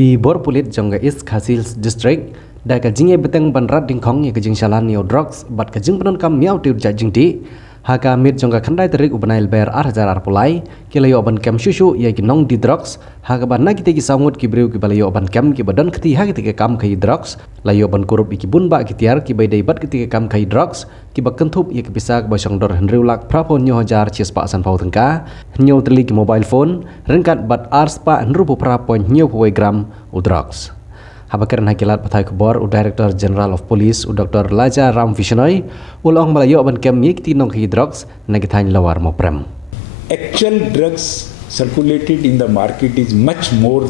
Ki Borpulit Jonga East Khasils District, da ka jing beteng ban rat ding khong ye ka jing shalan yo drugs bat ka jing penon kam miao tiu ja jing ti ha ka mit jonga khandai terik ubanail ber ar pulai ki layo ban kam shushu ye ki nong di drugs ha ka ban nagi te ki sangut ki breu ki balayo ban kam ki badan khti ha ki te kam khai drugs layo ban kurup ki bun ba ki tiar ki bai dei bat ki te kam khai drugs ki bak thup ye ki pisak ba song dor henriu lak prapon nyo hajar chis pa san pau tengka nyo teli ki mobile phone rengkat bat ars pa nru prapon nyo gram u drugs. Habakeran hakilat pathai kubor u Director General of Police u Dr. Laja Ram Vishnoi ulong malayo ban kem yikti nong hi drugs nagithain lawar moprem. Actual drugs circulated in the market is much more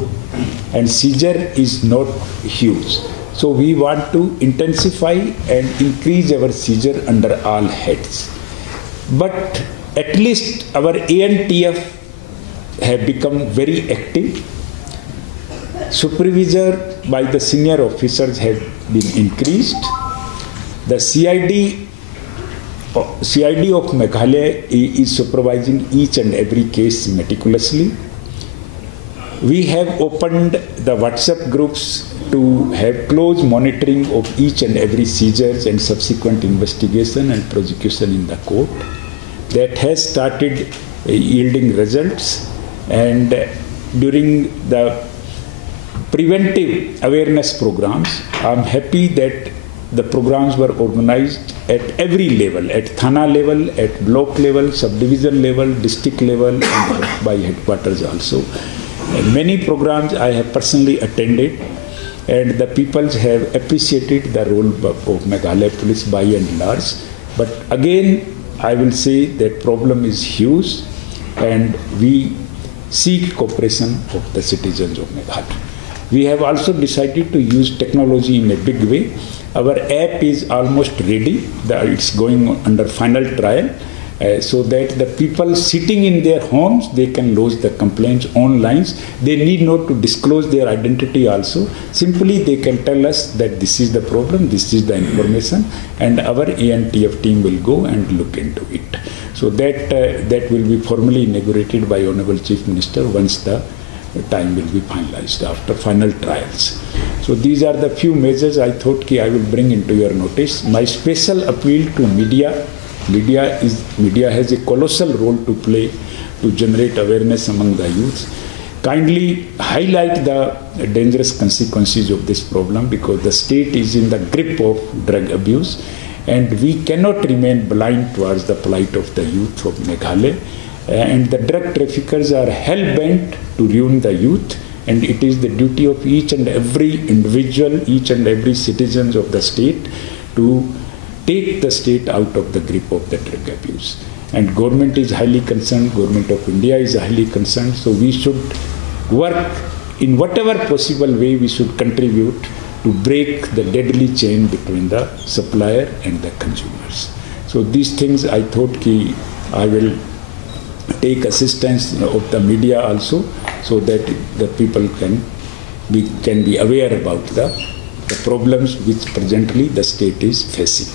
and seizure is not huge. So we want to intensify and increase our seizure under all heads. But at least our ANTF have become very active. Supervisor by the senior officers have been increased. The CID of Meghalaya is supervising each and every case meticulously. We have opened the WhatsApp groups to have close monitoring of each and every seizures and subsequent investigation and prosecution in the court. That has started yielding results, and during the preventive awareness programs, I'm happy that the programs were organized at every level, at Thana level, at block level, subdivision level, district level, and by headquarters also. And many programs I have personally attended, and the people have appreciated the role of Meghalaya Police by and large. But again, I will say that problem is huge, and we seek cooperation of the citizens of Meghalaya. We have also decided to use technology in a big way. Our app is almost ready. It's going under final trial, so that the people sitting in their homes, they can lodge the complaints online. They need not to disclose their identity also. Simply they can tell us that this is the problem, this is the information, and our ANTF team will go and look into it. So that will be formally inaugurated by Honorable Chief Minister once the time will be finalized after final trials. So these are the few measures I thought I will bring into your notice. My special appeal to media. Media has a colossal role to play to generate awareness among the youth. Kindly highlight the dangerous consequences of this problem, because the state is in the grip of drug abuse, and we cannot remain blind towards the plight of the youth of Meghalaya. And the drug traffickers are hell-bent to ruin the youth, and it is the duty of each and every individual, each and every citizen of the state to take the state out of the grip of the drug abuse. And government is highly concerned, government of India is highly concerned, so we should work in whatever possible way. We should contribute to break the deadly chain between the supplier and the consumers. So these things I thought I will take assistance of the media also, so that the people can be aware about the problems which presently the state is facing.